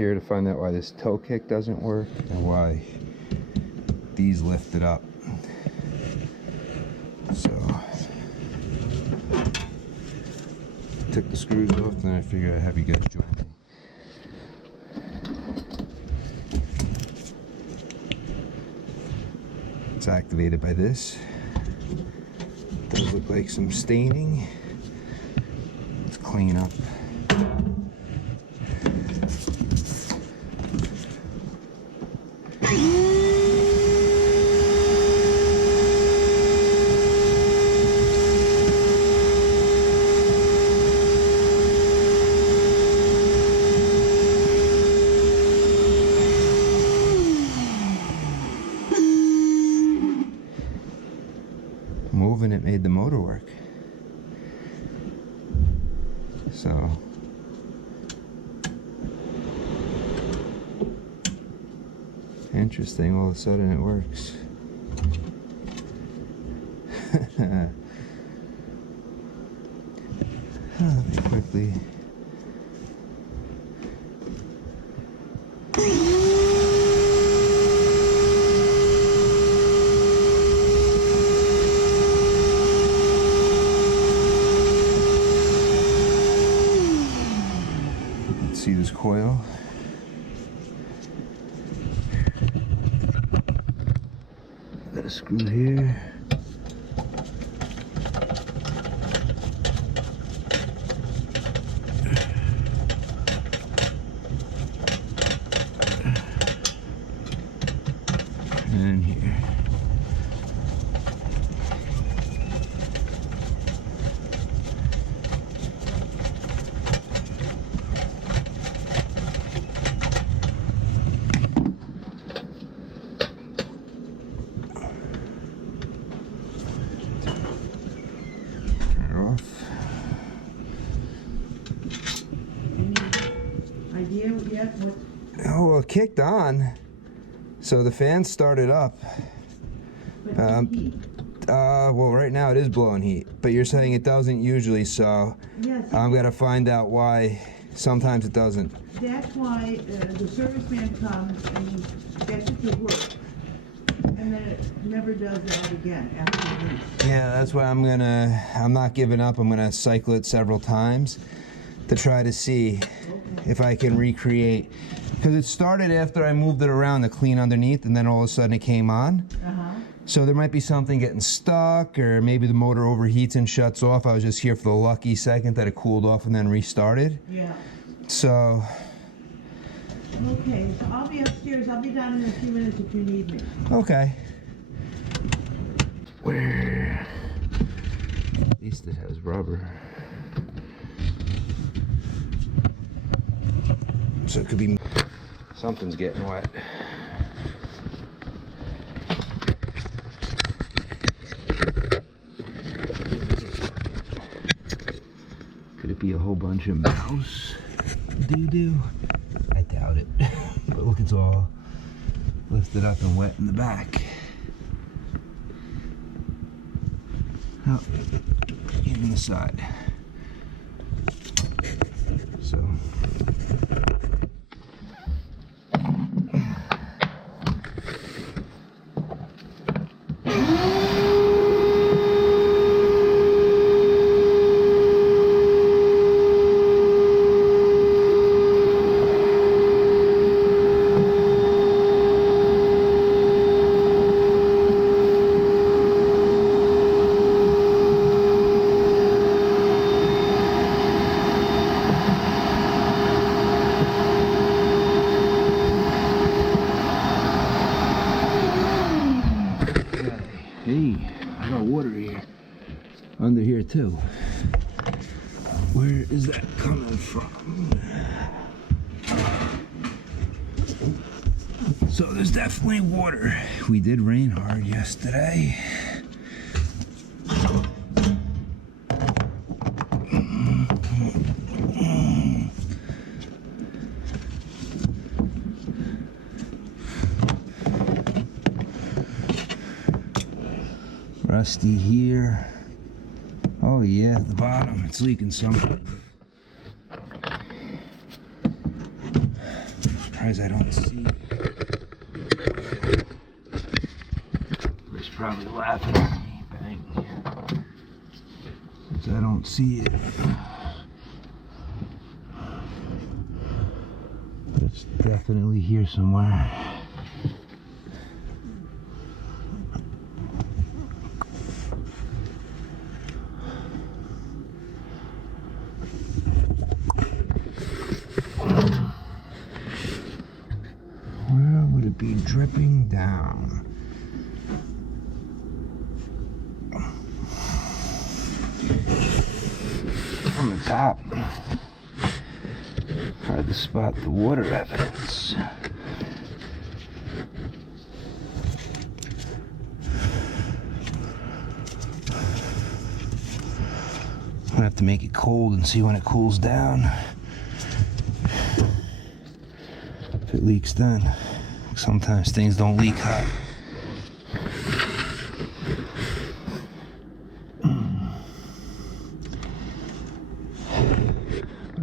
here to find out why this toe kick doesn't work and why these lifted up. So took the screws off, and then I figured I'd have you guys join me. It's activated by this. Does look like some staining. Let's clean up. Moving it made the motor work. So interesting, all of a sudden it works. Let me quickly see this coil. Got a screw here. And here. Oh, well, it kicked on, so the fan started up. Well, right now it is blowing heat, but you're saying it doesn't usually, so yes, I'm gonna find out why sometimes it doesn't. That's why the serviceman comes and he gets it to work, and then it never does that again after the lease. Yeah, that's why I'm not giving up. I'm gonna cycle it several times to try to see if I can recreate. Because it started after I moved it around to clean underneath, and then all of a sudden it came on. So there might be something getting stuck, or maybe the motor overheats and shuts off. I was just here for the lucky second that it cooled off and then restarted. Yeah. So. Okay, so I'll be upstairs. I'll be down in a few minutes if you need me. Okay. Where? At least it has rubber. So it could be something's getting wet. Could it be a whole bunch of mouse doo-doo? I doubt it. But look, it's all lifted up and wet in the back. Oh, even the side. So. Hey, I got water here. Under here too. Where is that coming from? So there's definitely water. We did rain hard yesterday. Rusty here. Oh yeah, at the bottom, it's leaking some. surprised I don't see it. He's probably laughing at me, bang. 'Cause I don't see it. It's definitely here somewhere. Where would it be dripping down? From the top. Hard to spot the water evidence. I'm gonna have to make it cold and see when it cools down. If it leaks then. Sometimes things don't leak hot.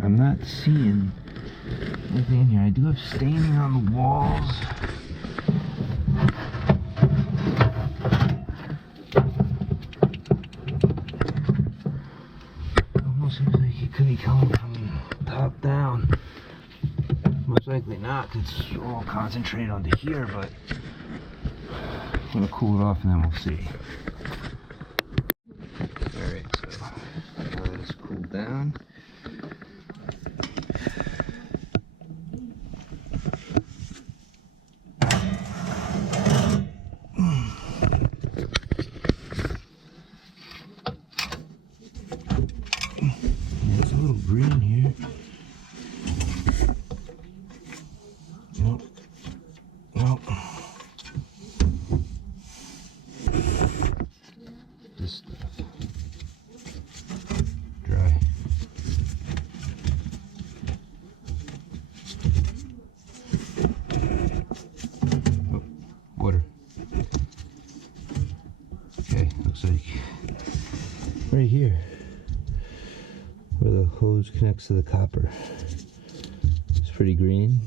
I'm not seeing anything in here. I do have staining on the walls. Almost seems like it could be coming from top down. Most likely not, 'cause it's all concentrated onto here, but I'm gonna cool it off and then we'll see. Alright, so now that it's cooled down. There's a little green here. Nope. Nope. This stuff. Dry. Oh, water. Okay, looks like right here where the hose connects to the copper. It's pretty green.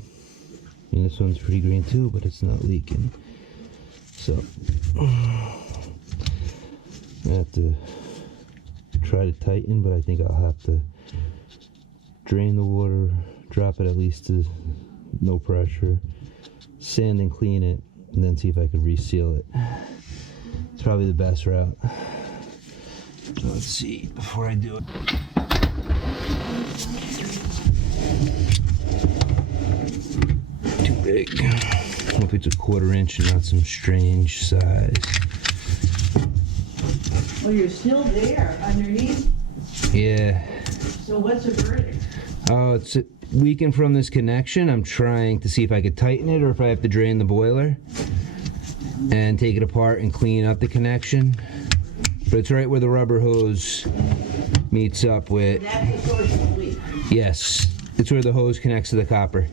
And this one's pretty green too, but it's not leaking. So I have to try to tighten, but I think I'll have to drain the water, drop it at least to no pressure, sand and clean it, and then see if I could reseal it. It's probably the best route. So let's see before I do it. Too big. Hope it's a 1/4 inch and not some strange size. Well, you're still there underneath. Yeah. So what's the verdict? Oh, it's leaking from this connection. I'm trying to see if I could tighten it or if I have to drain the boiler and take it apart and clean up the connection. But it's right where the rubber hose meets up with. That's the source of the leak. Yes, it's where the hose connects to the copper.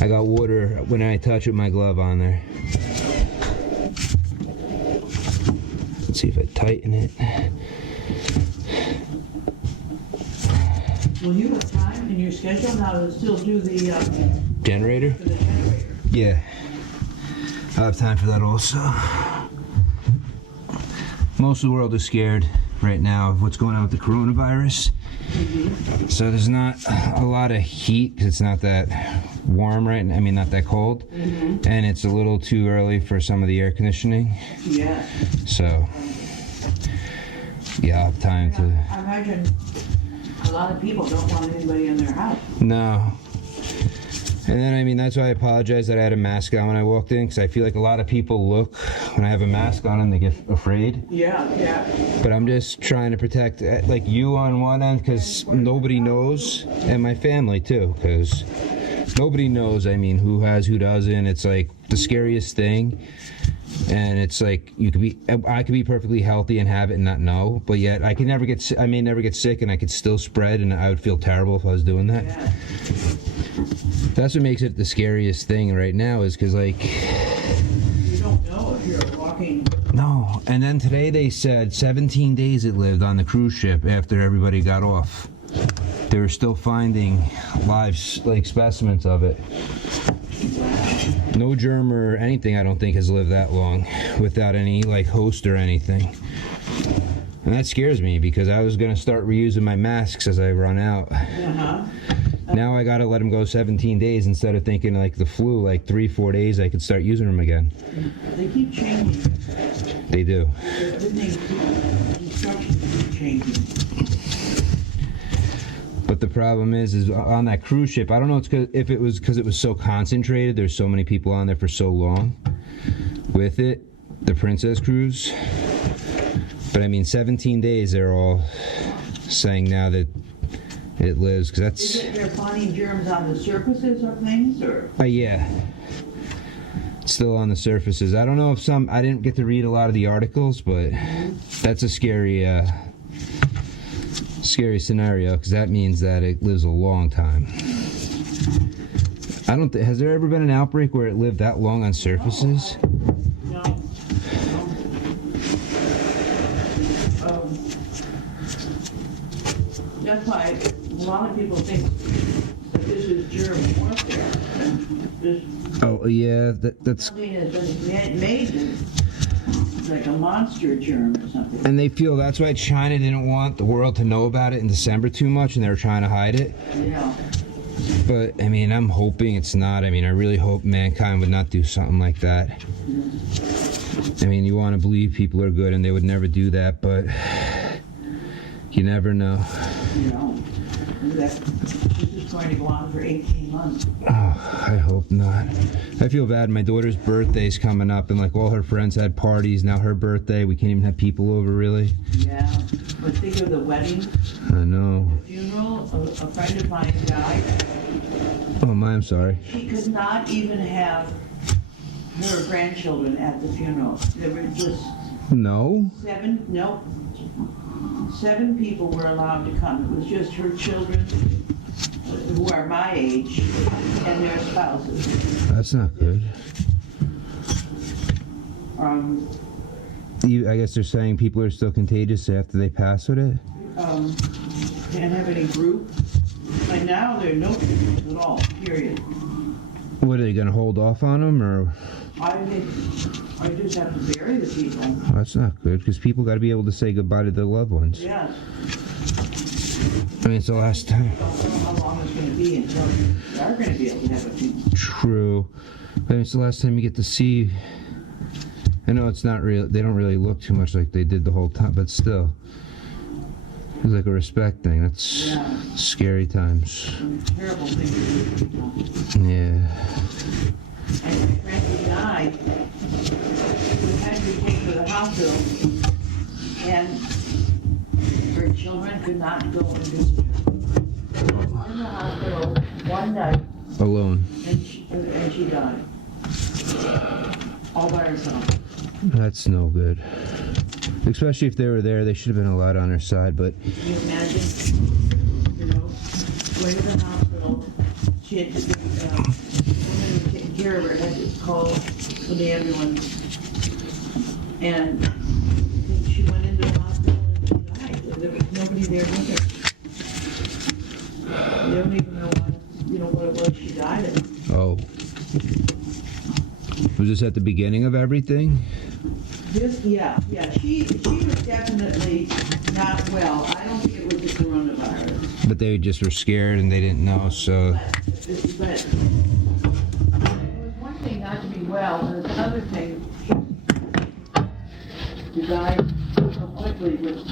I got water when I touch it with my glove on there. Let's see if I tighten it. Will you have time in your schedule now to still do the Generator? for the generator? Yeah. I'll have time for that also. Most of the world is scared right now of what's going on with the coronavirus. Mm-hmm. So there's not a lot of heat because it's not that warm right now. I mean, not that cold. Mm-hmm. And it's a little too early for some of the air conditioning. Yeah. So, yeah, I'll have time to... I imagine a lot of people don't want anybody in their house. No. And then, I mean, that's why I apologize that I had a mask on when I walked in, because I feel like a lot of people look when I have a mask on and they get afraid. Yeah, yeah. But I'm just trying to protect, like, you on one end, because nobody knows, and my family too, because nobody knows, I mean, who has, who doesn't. It's like the scariest thing. And it's like I could be perfectly healthy and have it and not know, but yet I may never get sick, and I could still spread, and I would feel terrible if I was doing that. Yeah. That's what makes it the scariest thing right now, is because, like, You don't know if you're walking. no. And then today they said 17 days it lived on the cruise ship after everybody got off. they were still finding live like specimens of it. No germ or anything, I don't think, has lived that long without any like host or anything. And that scares me because I was gonna start reusing my masks as I run out. Now I gotta let them go 17 days instead of thinking like the flu, like 3-4 days I could start using them again. They keep changing. They do. Instructions keep changing. But the problem is on that cruise ship, I don't know if it was because it was so concentrated, there's so many people on there for so long with it, the Princess Cruise. But I mean, 17 days they're all saying now that it lives, because that's... Is it they're finding germs on the surfaces of things, or? Yeah. It's still on the surfaces. I don't know if I didn't get to read a lot of the articles, but that's a scary scenario, because that means that it lives a long time. Has there ever been an outbreak where it lived that long on surfaces? No. That's why a lot of people think that this is germ warfare. Oh yeah, that's. Something has been made like a monster germ or something. And they feel that's why China didn't want the world to know about it in December too much, and they were trying to hide it. Yeah. But I mean, I'm hoping it's not. I mean, I really hope mankind would not do something like that. I mean, you want to believe people are good and they would never do that, but you never know. You know, this is going to go on for 18 months. Oh, I hope not. I feel bad. My daughter's birthday's coming up, and like all her friends had parties. Now her birthday, we can't even have people over, really. Yeah, but think of the wedding. I know. The funeral, a friend of mine died. Oh my, I'm sorry. She could not even have her grandchildren at the funeral. There were just No? 7 people were allowed to come. It was just her children, who are my age, and their spouses. That's not good. I guess they're saying people are still contagious after they pass with it? Can't have any group. But now there are no funerals at all, period. What, are they going to hold off on them, or? I just have to bury the people. Oh, that's not good, because people got to be able to say goodbye to their loved ones. Yes. I mean, it's the last time. I don't know how long it's going to be until we are going to be able to have a funeral. True. I mean, it's the last time you get to see. I know it's not real. They don't really look too much like they did the whole time, but still. It's like a respect thing. That's scary times. Terrible thing to do. Yeah. And my friend who died, we had to be taken to the hospital, and her children could not go and visit her. In the hospital one night. Alone. And she died. All by herself. That's no good. Especially if they were there, they should have been allowed on her side, but... Can you imagine, going to the hospital, she had to get, the woman who was taking care of her had to call for the ambulance, and she went into the hospital and she died. There was nobody there with her. They don't even know what it was she died of. Oh. Was this at the beginning of everything? Yeah. She was definitely not well. I don't think it was the coronavirus. But they just were scared and they didn't know, so... But it was one thing not to be well, and it's another thing to die so quickly with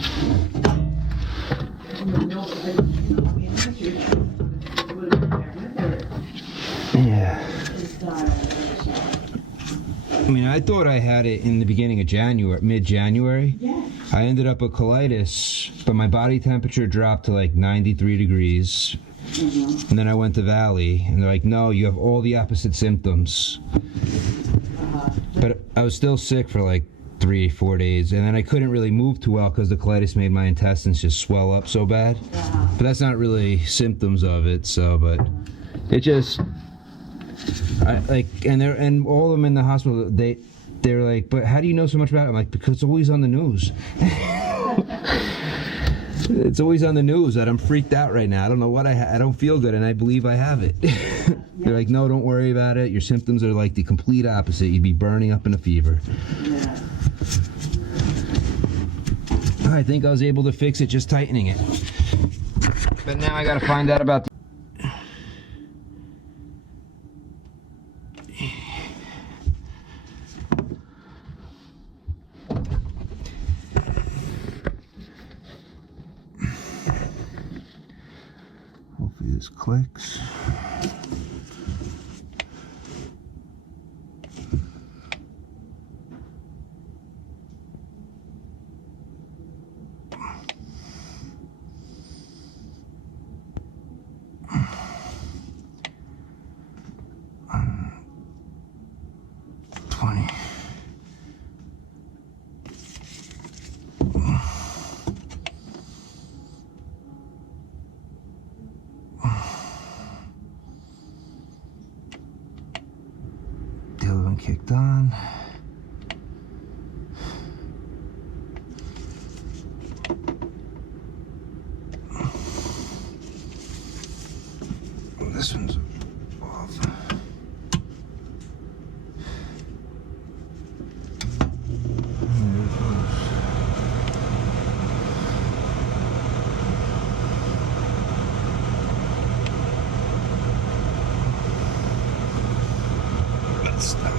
no, I mean, this year she would have been there with her. Yeah. It's died. I mean, I thought I had it in the beginning of January, mid-January. Yeah. I ended up with colitis, but my body temperature dropped to like 93 degrees. And then I went to Valley, and they're like, no, you have all the opposite symptoms. But I was still sick for like 3-4 days, and then I couldn't really move too well because the colitis made my intestines just swell up so bad. But that's not really symptoms of it, so, but it just... and all of them in the hospital, they're like, but how do you know so much about it? I'm like, because it's always on the news. It's always on the news that I'm freaked out right now. I don't know what I don't feel good, and I believe I have it. They're like, no, don't worry about it. Your symptoms are like the complete opposite. You'd be burning up in a fever. Yeah. I think I was able to fix it just tightening it. But now I gotta find out about the... Hopefully this clicks. The other one kicked on. This one's off. Let's stop.